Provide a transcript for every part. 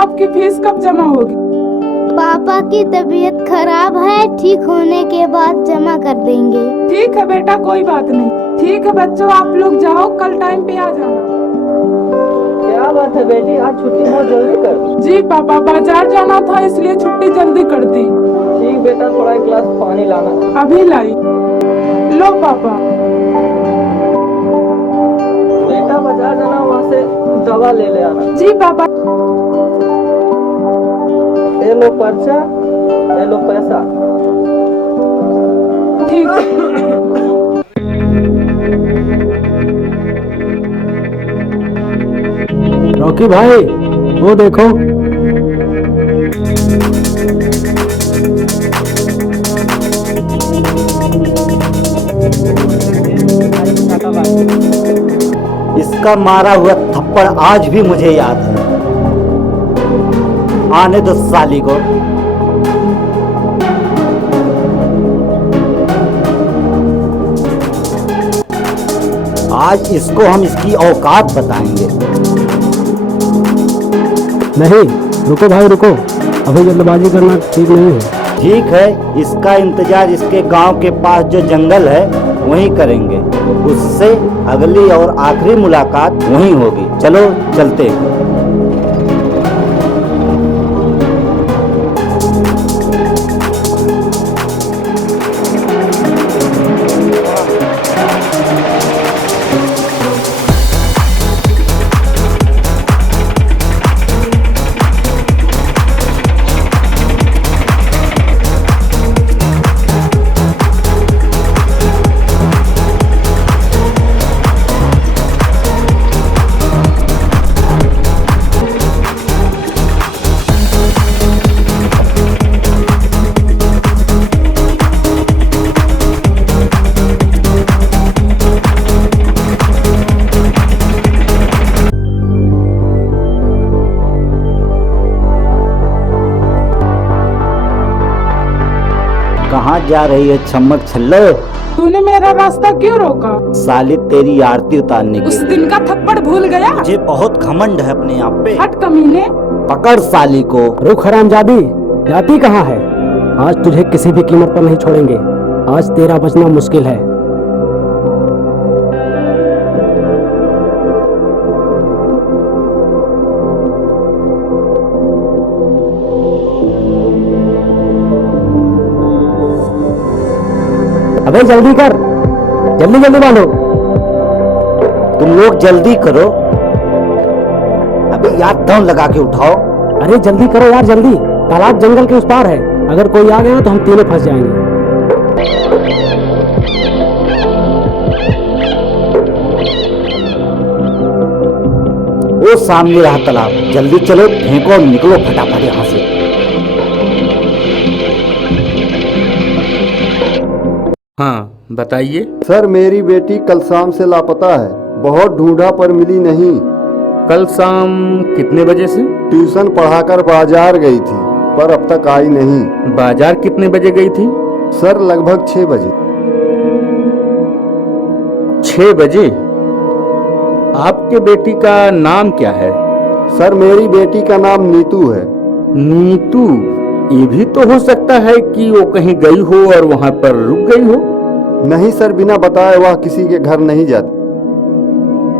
आपकी फीस कब जमा होगी? पापा की तबीयत खराब है, ठीक होने के बाद जमा कर देंगे। ठीक है बेटा, कोई बात नहीं। ठीक है बच्चों, आप लोग जाओ, कल टाइम पे आ जाना। क्या बात है बेटी, आज छुट्टी बहुत जल्दी कर दी। जी पापा, बाजार जाना था इसलिए छुट्टी जल्दी कर दी। ठीक बेटा, थोड़ा एक गिलास पानी लाना। अभी लाई। लो पापा। बेटा बाजार जाना, वहाँ से दवा ले आना। जी पापा। ये लो पर्चा, ये लो पैसा। ठीक है। रॉकी भाई, वो देखो। इसका मारा हुआ थप्पड़ आज भी मुझे याद है। आने दो साली को। आज इसको हम इसकी औकात बताएंगे। नहीं, रुको भाई रुको, अभी जल्दबाजी करना ठीक नहीं है। ठीक है, इसका इंतजार इसके गांव के पास जो जंगल है वहीं करेंगे। उससे अगली और आखिरी मुलाकात वहीं होगी। चलो चलते हैं। कहाँ जा रही है छम्मक छल्लो? तूने मेरा रास्ता क्यों रोका? साली तेरी आरती उतारने उस के दिन का थप्पड़ भूल गया? मुझे बहुत घमंड है अपने आप पे। हट कमीने। पकड़ साली को। रुक हरामजादी, जाती कहाँ है? आज तुझे किसी भी कीमत पर नहीं छोड़ेंगे। आज तेरा बचना मुश्किल है। अबे जल्दी कर, जल्दी जल्दी बांधो। तुम लोग जल्दी करो। अबे यार दम लगा के उठाओ। अरे जल्दी करो यार, जल्दी। तालाब जंगल के उस पार है, अगर कोई आ गया तो हम तीनों फंस जाएंगे। वो सामने रहा तालाब। जल्दी चलो, फेंको और निकलो फटाफट यहाँ से। हाँ बताइए। सर मेरी बेटी कल शाम से लापता है, बहुत ढूंढा पर मिली नहीं। कल शाम कितने बजे से? ट्यूशन पढ़ाकर बाजार गई थी पर अब तक आई नहीं। बाजार कितने बजे गई थी? सर लगभग 6 बजे। 6 बजे? आपके बेटी का नाम क्या है? सर मेरी बेटी का नाम नीतू है। नीतू? ये भी तो हो सकता है कि वो कहीं गई हो और वहां पर रुक गई हो। नहीं सर, बिना बताए वह किसी के घर नहीं जाती।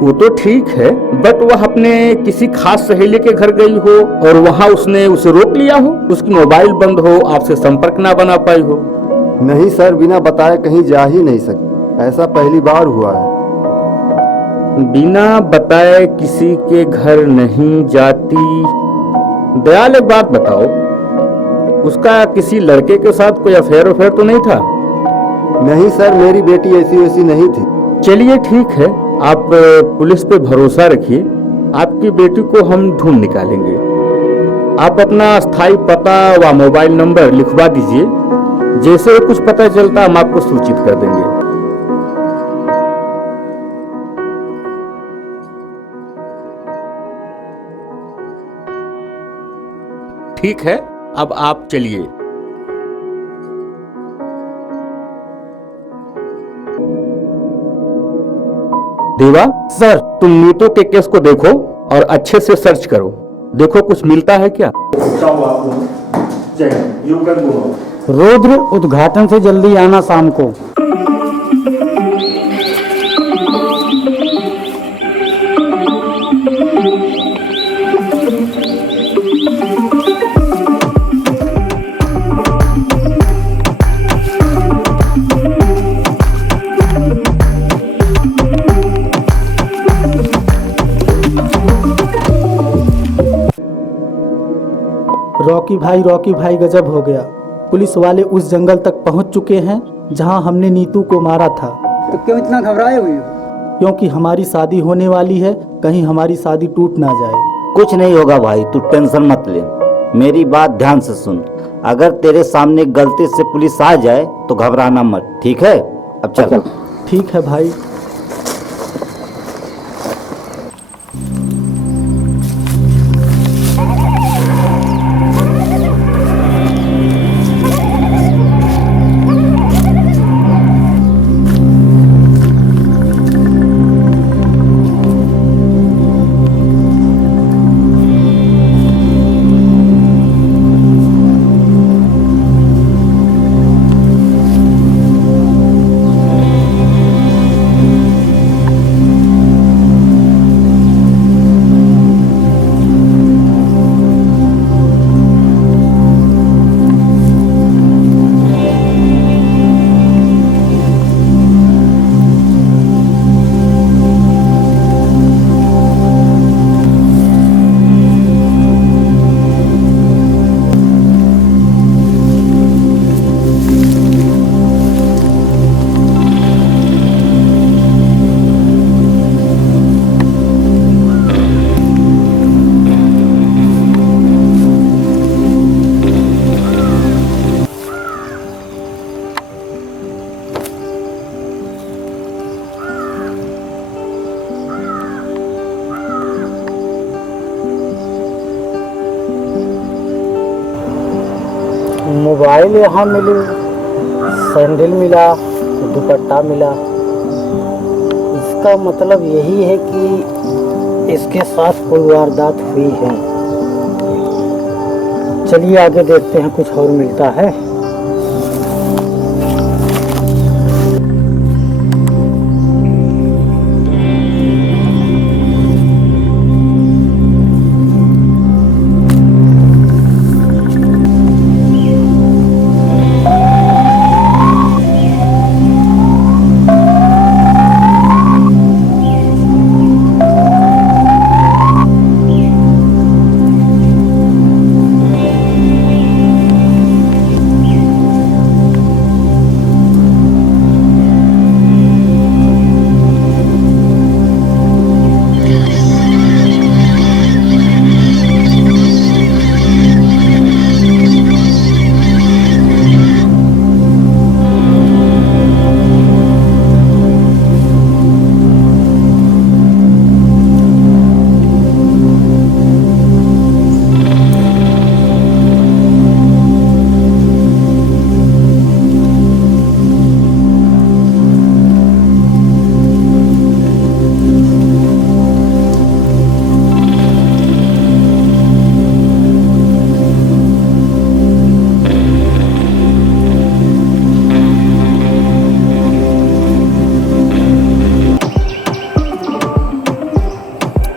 वो तो ठीक है, बट वह अपने किसी खास सहेली के घर गई हो और वहां उसने उसे रोक लिया हो, उसकी मोबाइल बंद हो, आपसे संपर्क ना बना पाई हो। नहीं सर, बिना बताए कहीं जा ही नहीं सकती। ऐसा पहली बार हुआ है। बिना बताए किसी के घर नहीं जाती। दयाल एक बात बताओ, उसका किसी लड़के के साथ कोई अफेयर तो नहीं था? नहीं सर, मेरी बेटी ऐसी वैसी नहीं थी। चलिए ठीक है, आप पुलिस पे भरोसा रखिए, आपकी बेटी को हम ढूंढ निकालेंगे। आप अपना स्थायी पता व मोबाइल नंबर लिखवा दीजिए, जैसे कुछ पता चलता हम आपको सूचित कर देंगे। ठीक है, अब आप चलिए। देवा, सर तुम नीतू के केस को देखो और अच्छे से सर्च करो। देखो कुछ मिलता है क्या? रुद्र, उद्घाटन से जल्दी आना शाम को। रॉकी भाई गजब हो गया। पुलिस वाले उस जंगल तक पहुंच चुके हैं जहां हमने नीतू को मारा था। तो क्यों इतना घबराए हुए हो? क्योंकि हमारी शादी होने वाली है, कहीं हमारी शादी टूट ना जाए। कुछ नहीं होगा भाई, तू टेंशन मत ले। मेरी बात ध्यान से सुन। अगर तेरे सामने गलती से पुलिस आ जाए तो घबराना मत, ठीक है? अब चल। ठीक है भाई। मोबाइल यहाँ मिली, सैंडल मिला, दुपट्टा मिला। इसका मतलब यही है कि इसके साथ कोई वारदात हुई है। चलिए आगे देखते हैं कुछ और मिलता है।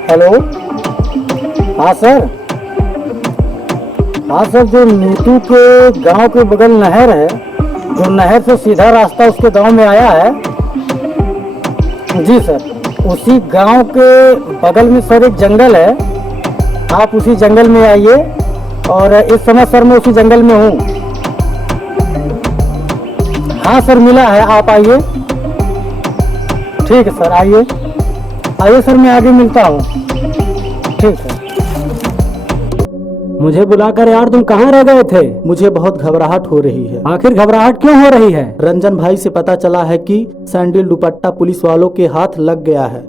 हेलो, हाँ सर। हाँ सर, जो नीतू के गांव के बगल नहर है, जो नहर से सीधा रास्ता उसके गांव में आया है। जी सर, उसी गांव के बगल में सर एक जंगल है। आप उसी जंगल में आइए। और इस समय सर मैं उसी जंगल में हूँ। हाँ सर, मिला है, आप आइए। ठीक है सर, आइए आइए सर, मैं आगे मिलता हूँ। ठीक है। मुझे बुलाकर यार तुम कहाँ रह गए थे? मुझे बहुत घबराहट हो रही है। आखिर घबराहट क्यों हो रही है? रंजन भाई से पता चला है कि सैंडल दुपट्टा पुलिस वालों के हाथ लग गया है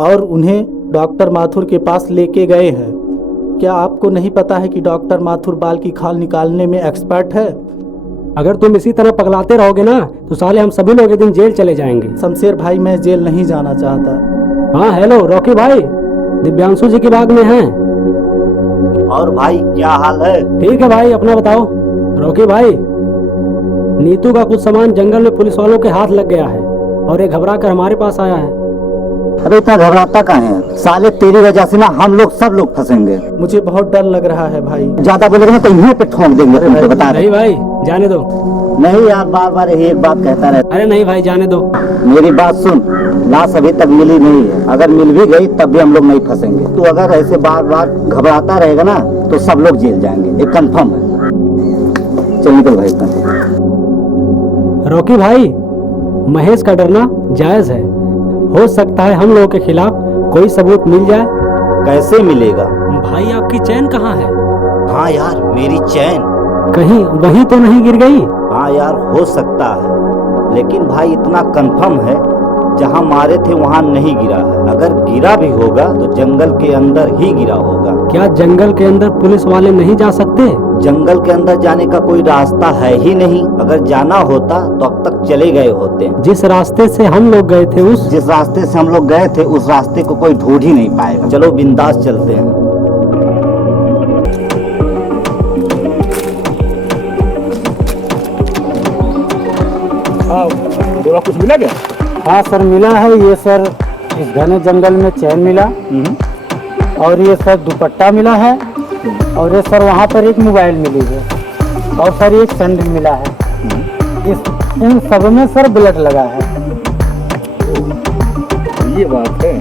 और उन्हें डॉक्टर माथुर के पास लेके गए हैं। क्या आपको नहीं पता है कि डॉक्टर माथुर बाल की खाल निकालने में एक्सपर्ट है? अगर तुम इसी तरह पगलाते रहोगे ना तो साले हम सभी लोग एक दिन जेल चले जाएंगे। शमशेर भाई, मैं जेल नहीं जाना चाहता। हाँ हेलो रॉकी भाई, दिव्यांशु जी की बाग में हैं। और भाई क्या हाल है? ठीक है भाई, अपना बताओ। रॉकी भाई, नीतू का कुछ सामान जंगल में पुलिस वालों के हाथ लग गया है और ये घबरा कर हमारे पास आया है। अरे इतना घबराता काहे है? साले तेरी वजह से ना हम लोग सब लोग फंसेंगे। मुझे बहुत डर लग रहा है भाई। ज्यादा बोलेगा ना तो यहीं पे ठोक देंगे, तुमको बता रहे। नहीं भाई, जाने दो। नहीं यार, बार बार यही एक बात कहता रहता। अरे नहीं भाई, जाने दो। मेरी बात सुन, लाश अभी तक मिली नहीं है। अगर मिल भी गई तब भी हम लोग नहीं फंसेंगे। तू अगर ऐसे बार बार घबराता रहेगा ना तो सब लोग जेल जाएंगे, ये कंफर्म है। चलिए तो भाई। रॉकी भाई, महेश का डरना जायज है। हो सकता है हम लोगों के खिलाफ कोई सबूत मिल जाए। कैसे मिलेगा? भाई आपकी चैन कहाँ है? हाँ यार, मेरी चैन कहीं वहीं तो नहीं गिर गई? हाँ यार, हो सकता है, लेकिन भाई इतना कंफर्म है जहाँ मारे थे वहाँ नहीं गिरा है। अगर गिरा भी होगा तो जंगल के अंदर ही गिरा होगा। क्या जंगल के अंदर पुलिस वाले नहीं जा सकते? जंगल के अंदर जाने का कोई रास्ता है ही नहीं। अगर जाना होता तो अब तक चले गए होते। जिस रास्ते से हम लोग गए थे जिस रास्ते से हम लोग गए थे उस रास्ते को कोई ढूंढ ही नहीं पाएगा। चलो बिंदास चलते हैं। देवा, कुछ मिला क्या? हाँ सर, मिला है। ये सर इस घने जंगल में चैन मिला और ये सर दुपट्टा मिला है और ये सर वहाँ पर एक मोबाइल मिली है और सर एक सैंडल मिला है। इन सब में सर ब्लड लगा है। ये बात है।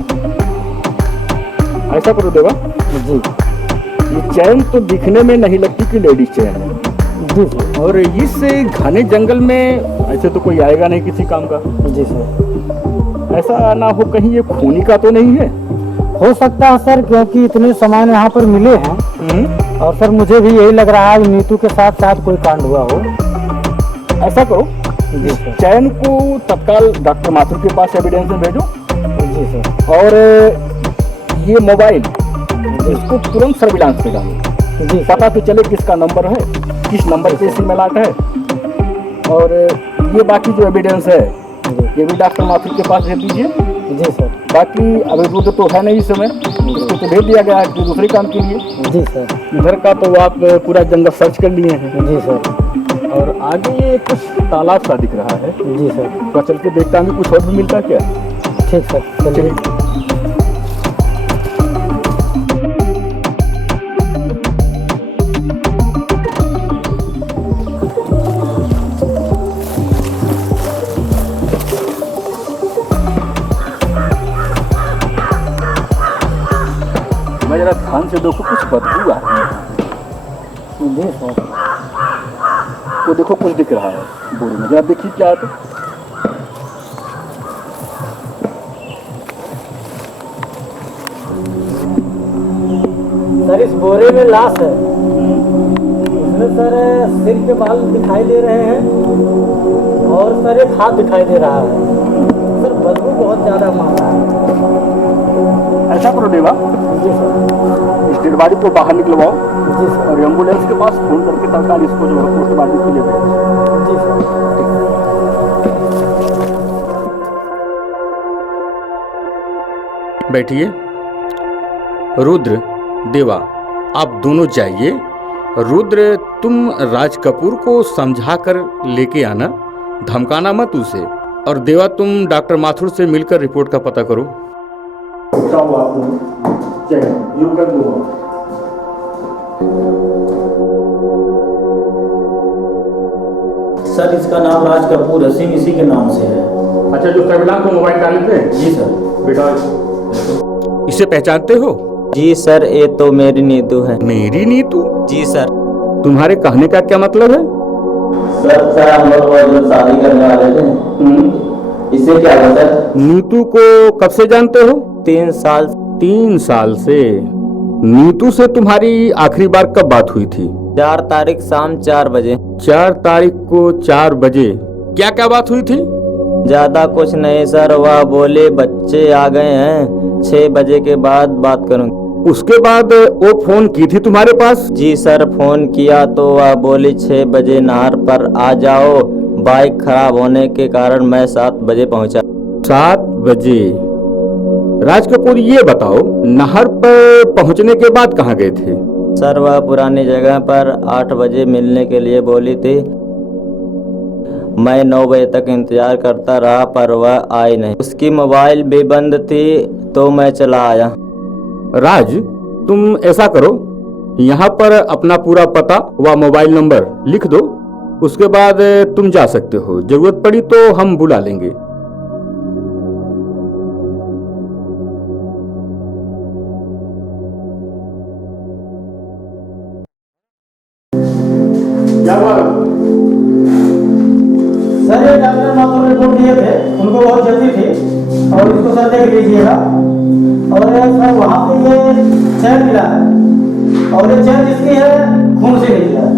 ऐसा करो देवा जी, ये चैन तो दिखने में नहीं लगती कि लेडीज चैन है। जी सर। और इस घने जंगल में ऐसे तो कोई आएगा नहीं किसी काम का। जी सर। ऐसा ना हो कहीं ये खूनी का तो नहीं है? हो सकता है सर, क्योंकि इतने सामान यहाँ पर मिले हैं और सर मुझे भी यही लग रहा है नीतू के साथ साथ कोई कांड हुआ हो। ऐसा करो, चैन को तत्काल डॉक्टर माथुर के पास एविडेंस में भेजो। जी सर। और ये मोबाइल इसको तुरंत सर्विलांस में डालो। जी, पता तो चले किसका नंबर है, किस नंबर पे सिम मिलाट है। और ये बाकी जो एविडेंस है ये भी डॉक्टर माथुर के पास भेज दीजिए। जी सर। बाकी अभी रुद्र तो है नहीं इस समय, उसको तो भेज दिया गया है कि दूसरे काम के लिए। जी सर। इधर का तो आप पूरा जंगल सर्च कर लिए हैं। जी सर। और आगे ये कुछ तालाब सा दिख रहा है। जी सर। तो चल के देखता हूँ कुछ और भी मिलता है क्या। ठीक सर, चलिए। मैं जरा ध्यान से देखो, कुछ बदबू आ रही है। जी सर। तो देखो कुछ दिख रहा है बोरी में, जरा देखिए क्या है। तो सर इस बोरे में लाश है। इसमें सर सिर के बाल दिखाई दे रहे हैं और सर एक हाथ दिखाई दे रहा है। सर बदबू बहुत ज्यादा मार रहा है। ऐसा करो देवा, जी सर। इस डेड बॉडी को बाहर निकलवाओ जी सर। और एम्बुलेंस के पास फोन करके तत्काल इसको जो है पोस्टमार्टम के लिए भेजो। जी सर। बैठिए। रुद्र, देवा, आप दोनों जाइए। रुद्र, तुम राज कपूर को समझा कर लेके आना, धमकाना मत उसे। और देवा, तुम डॉक्टर माथुर से मिलकर रिपोर्ट का पता करो। सर इसका नाम राज कपूर है, सिम इसी के नाम से है। अच्छा, जो सर्विलांस को मोबाइल डाले थे? जी सर। बेटा, इसे पहचानते हो? जी सर, ये तो मेरी नीतू है। मेरी नीतू? जी सर। तुम्हारे कहने का क्या मतलब है? सर हम लोग शादी करने वाले थे। इससे क्या हुआ सर? नीतू को कब से जानते हो? 3 साल। 3 साल से? नीतू से तुम्हारी आखिरी बार कब बात हुई थी? 4 तारीख शाम 4 बजे। 4 तारीख को 4 बजे क्या क्या बात हुई थी? ज्यादा कुछ नहीं सर, वह बोले बच्चे आ गए हैं, 6 बजे के बाद बात करूंगी। उसके बाद वो फोन की थी तुम्हारे पास? जी सर, फोन किया तो वह बोली 6 बजे नहर पर आ जाओ। बाइक खराब होने के कारण मैं 7 बजे पहुंचा। 7 बजे? राज कपूर, ये बताओ, नहर पर पहुंचने के बाद कहाँ गए थे? सर वह पुरानी जगह पर 8 बजे मिलने के लिए बोली थी। मैं 9 बजे तक इंतजार करता रहा पर वह आई नहीं। उसकी मोबाइल भी बंद थी तो मैं चला आया। राज, तुम ऐसा करो, यहाँ पर अपना पूरा पता व मोबाइल नंबर लिख दो, उसके बाद तुम जा सकते हो। जरूरत पड़ी तो हम बुला लेंगे। सर ये डॉक्टर माथुर रिपोर्ट दिए थे, उनको बहुत जल्दी थी और इसको सर देख लीजिएगा। और सर वहाँ पे ये चैन मिला है और ये चैन जिसकी है खून से निकला है।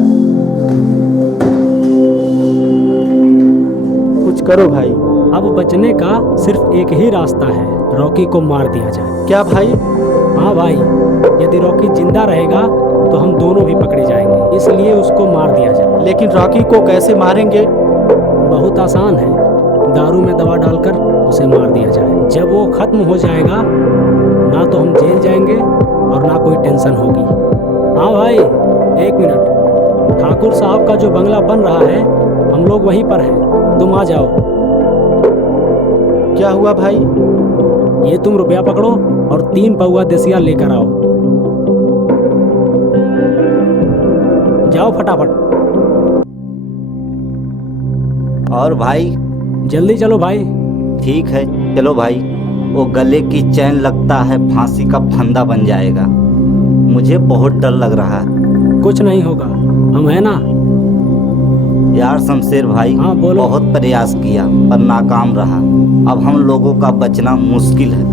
कुछ करो भाई। अब बचने का सिर्फ एक ही रास्ता है, रॉकी को मार दिया जाए। क्या भाई? हाँ भाई, यदि रॉकी जिंदा रहेगा तो हम दोनों भी पकड़े जाएंगे, इसलिए उसको मार दिया जाए। लेकिन रॉकी को कैसे मारेंगे? बहुत आसान है, दारू में दवा डालकर उसे मार दिया जाए। जब वो खत्म हो जाएगा ना तो हम जेल जाएंगे और ना कोई टेंशन होगी। हाँ भाई, 1 मिनट। ठाकुर साहब का जो बंगला बन रहा है हम लोग वहीं पर हैं, तुम आ जाओ। क्या हुआ भाई? ये तुम रुपया पकड़ो और 3 पौवा देसिया लेकर आओ। जाओ फटाफट। और भाई? जल्दी चलो भाई। ठीक है, चलो भाई। वो गले की चैन लगता है फांसी का फंदा बन जाएगा। मुझे बहुत डर लग रहा है। कुछ नहीं होगा, हम है ना। यार शमशेर भाई, हाँ बोलो। बहुत प्रयास किया पर नाकाम रहा। अब हम लोगों का बचना मुश्किल है।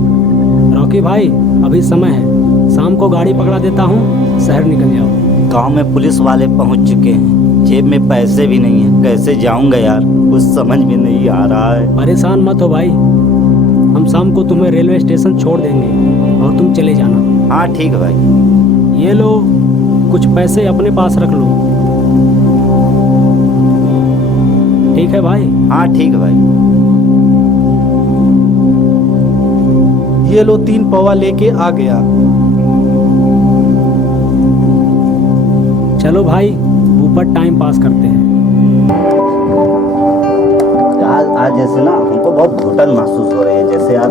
रॉकी भाई, अभी समय है, शाम को गाड़ी पकड़ा देता हूँ, शहर निकल जाओ। गांव में पुलिस वाले पहुंच चुके हैं, जेब में पैसे भी नहीं है। कैसे जाऊंगा यार, कुछ समझ में नहीं आ रहा है। परेशान मत हो भाई, हम शाम को तुम्हें रेलवे स्टेशन छोड़ देंगे और तुम चले जाना। हाँ ठीक है भाई। ये लो, कुछ पैसे अपने पास रख लो। ठीक है भाई? हाँ ठीक है भाई। ये लो 3 पौवा लेके आ गया। चलो भाई, ऊपर टाइम पास करते हैं। आज जैसे ना हमको बहुत घुटन महसूस हो रही है, जैसे आप।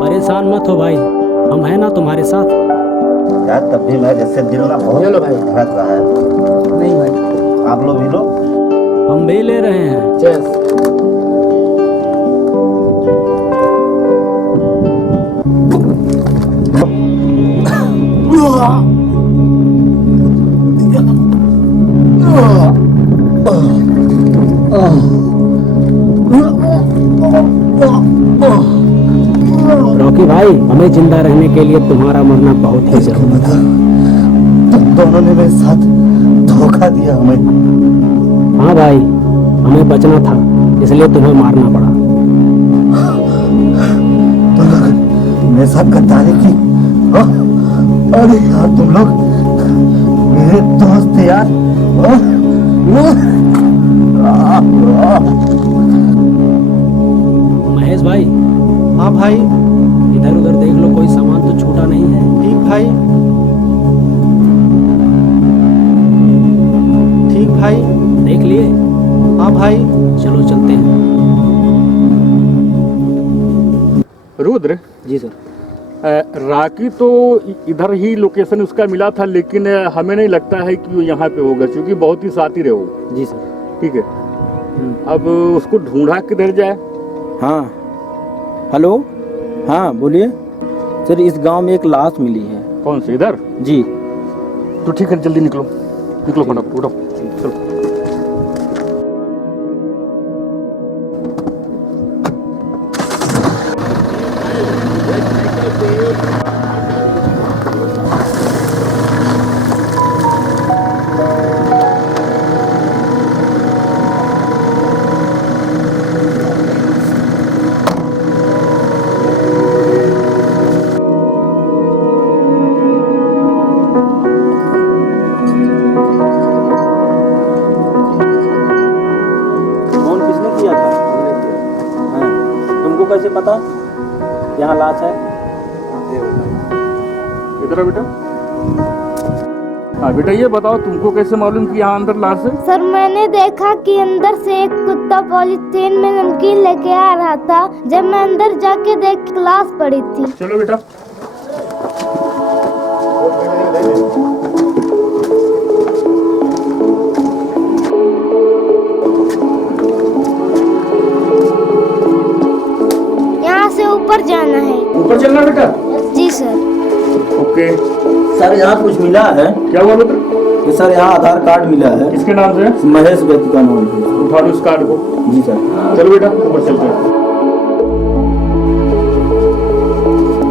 परेशान मत हो भाई, हम हैं ना तुम्हारे साथ। यार तब भी मैं जैसे दिल ना बहुत धड़क रहा है। नहीं भाई। आप लोग भी लो। हम भी ले रहे हैं। चल। रॉकी भाई, हमें जिंदा रहने के लिए तुम्हारा मरना बहुत ही जरूरी था। तुम दोनों ने मेरे साथ धोखा दिया हमें। हाँ भाई, हमें बचना था, इसलिए तुम्हें मारना पड़ा। तुम लोग मेरे साथ गद्दारी की। अरे यार तुम लोग मेरे दोस्त थे यार। महेश भाई। हाँ भाई। इधर उधर देख लो, कोई सामान तो छूटा नहीं है। ठीक भाई। ठीक भाई। देख लिए? हाँ भाई। चलो चलते हैं। रुद्र जी सर। राकी तो इधर ही लोकेशन उसका मिला था, लेकिन हमें नहीं लगता है कि वो यहाँ पे होगा, क्योंकि बहुत ही साथी रहे हो। जी सर। ठीक है, अब उसको ढूंढा किधर जाए? हाँ हेलो, हाँ बोलिए सर। इस गांव में एक लाश मिली है। कौन से? इधर? जी। तो ठीक है, जल्दी निकलो निकलो, फटाफट उठो, चलो। कैसे पता यहाँ लाश है? इधर बेटा। हाँ बेटा ये बताओ तुमको कैसे मालूम कि यहाँ अंदर लाश है? सर मैंने देखा कि अंदर से एक कुत्ता पॉलीथीन में नमकीन लेके आ रहा था। जब मैं अंदर जाके देख लाश पड़ी थी। चलो बेटा। यहाँ से ऊपर जाना है। ऊपर चलना बेटा? जी सर। ओके। सर यहाँ कुछ मिला है? क्या हुआ बेटा? कि सर यहाँ आधार कार्ड मिला है। किसके नाम से? महेश व्यक्ति का नाम है। उठा लो उस कार्ड को। जी सर। चलो बेटा ऊपर चलते हैं।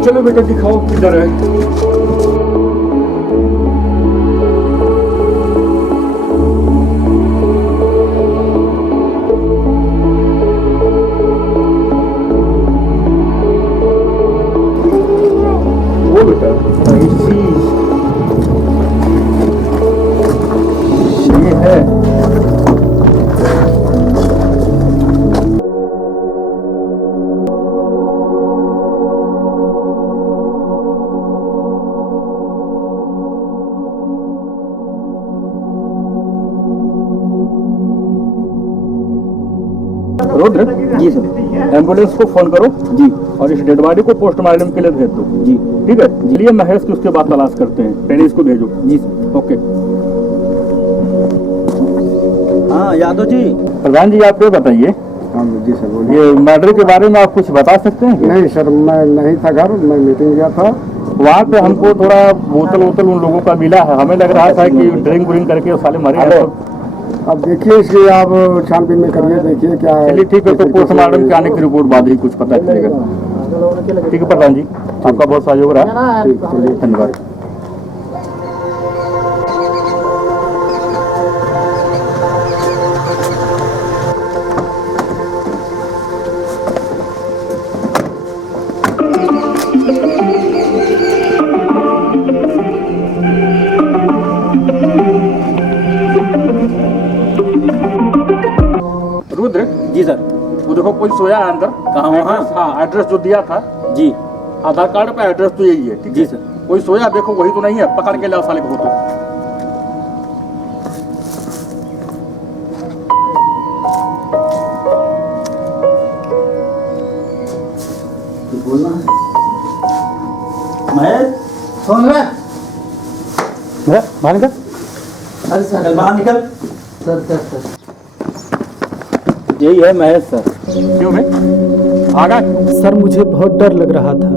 चलो बेटा दिखाओ किधर है। वो बेटा ये है। रुद्र जी सर। एम्बुलेंस को फोन करो जी। और इस डेड बॉडी को पोस्टमार्टम के लिए भेज दो। जी ठीक है। चलिए महेश की उसके बाद तलाश करते हैं। पहले इसको भेजो। जी सर। ओके। हाँ यादव जी। प्रधान जी आप ये बताइए। हाँ जी सर बोलिए। ये मर्डर के बारे में आप कुछ बता सकते हैं? नहीं सर मैं नहीं था घर, मैं मीटिंग गया था। वहाँ पे हमको थोड़ा बोतल उन लोगों का मिला है। हमें लग रहा था कि ड्रिंक व्रिंक करके वो साले मरे हैं। अब देखिए इसकी आप छानबीन में करिए, देखिए क्या है। चलिए ठीक है। तो पोस्टमार्टम के आने की रिपोर्ट बाद ही कुछ पता चलेगा। ठीक है प्रधान जी आपका बहुत सहयोग रहा। चलिए धन्यवाद। रुद्र जी सर। वो देखो कोई सोया है अंदर। कहाँ वहाँ? हाँ एड्रेस जो दिया था जी। आधार कार्ड पे एड्रेस तो यही है। ठीक जी है? सर। कोई सोया देखो वही तो नहीं है। पकड़ के लाओ साले को। तो बोलना है महेश। सुन रहे? बाहर निकल। अरे सर बाहर निकल। सर सर सर यही है महेश सर। क्यों भाई आगा? सर मुझे बहुत डर लग रहा था।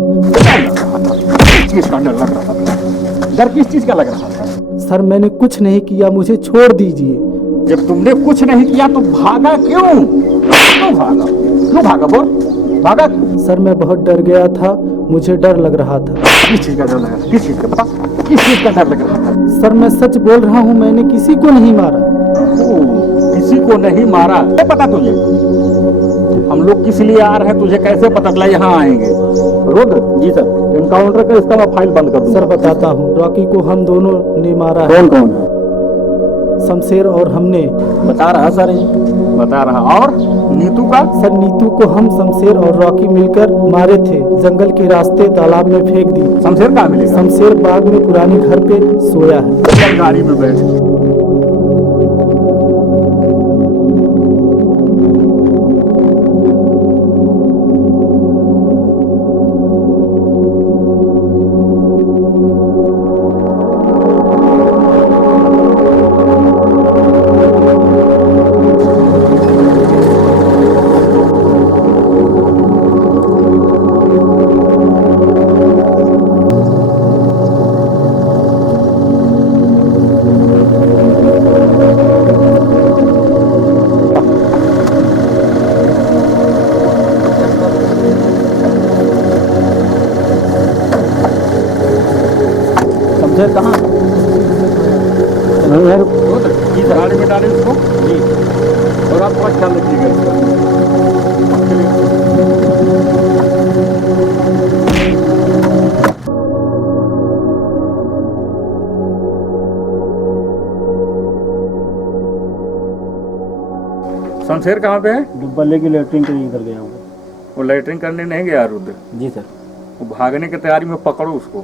किस चीज का डर लग रहा था? डर किस चीज का लग रहा था? सर मैंने कुछ नहीं किया, मुझे छोड़ दीजिए। जब तुमने कुछ नहीं किया तो भागा क्यों? क्यों भागा? क्यों भागा बोल? भागा क्यों? सर मैं बहुत डर गया था, मुझे डर लग रहा था। किस चीज का डर लगा? किस चीज का बता? किस चीज का डर लग रहा था? सर मैं सच बोल रहा हूँ, मैंने किसी को नहीं मारा। किसी को नहीं मारा? क्या पता तुझे हम लोग किस लिए आ रहे हैं? तुझे कैसे पता चला यहाँ आएंगे? रुद्र जी सर। इनकाउंटर का इसका मैं फाइल बंद कर दूं। सर बताता हूँ, रॉकी को हम दोनों ने मारा है। कौन कौन है? शमशेर और हमने। बता रहा सर। बता रहा। और नीतू का? सर नीतू को हम शमशेर और रॉकी मिलकर मारे थे, जंगल के रास्ते तालाब में फेंक दी। शमशेर कहाँ मिलेगा? शमशेर बाग में पुराने घर पे सोया है। गाड़ी में बैठ। शमशेर कहाँ? नहीं है। जी गाड़ी में डालें उसको। जी। और आप थोड़ा ख्याल रखिएगा इसका। शमशेर कहाँ पे है? डब्बा लेके लेटरिन के लिए इधर गया हूँ। वो लेटरिन करने नहीं गया रुद्र? जी सर। वो भागने की तैयारी में, पकड़ो उसको।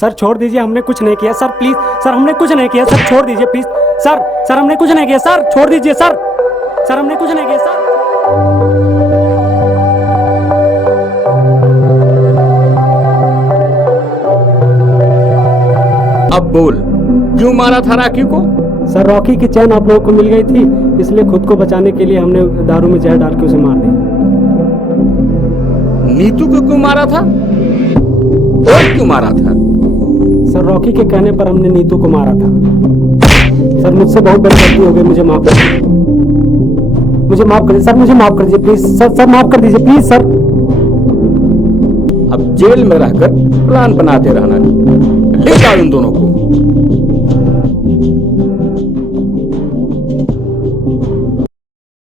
सर छोड़ दीजिए, हमने कुछ नहीं किया सर, प्लीज सर, हमने कुछ नहीं किया सर, छोड़ दीजिए प्लीज सर, सर हमने कुछ नहीं किया सर, छोड़ दीजिए सर, सर हमने कुछ नहीं किया सर। अब बोल, क्यों मारा था राखी को? सर रॉकी की चैन आप लोगों को मिल गई थी, इसलिए खुद को बचाने के लिए हमने दारू में जहर डाल के उसे मार दिया। नीतू को क्यों मारा था? और क्यों मारा था? सर रॉकी के कहने पर हमने नीतू को मारा था। सर मुझसे बहुत बड़ी गलती हो गई, मुझे माफ कर दीजिए, मुझे माफ कर दीजिए सर, मुझे माफ कर दीजिए प्लीज सर, सर माफ कर दीजिए प्लीज सर। अब जेल में रहकर प्लान बनाते रहना, ले जाओ इन दोनों को।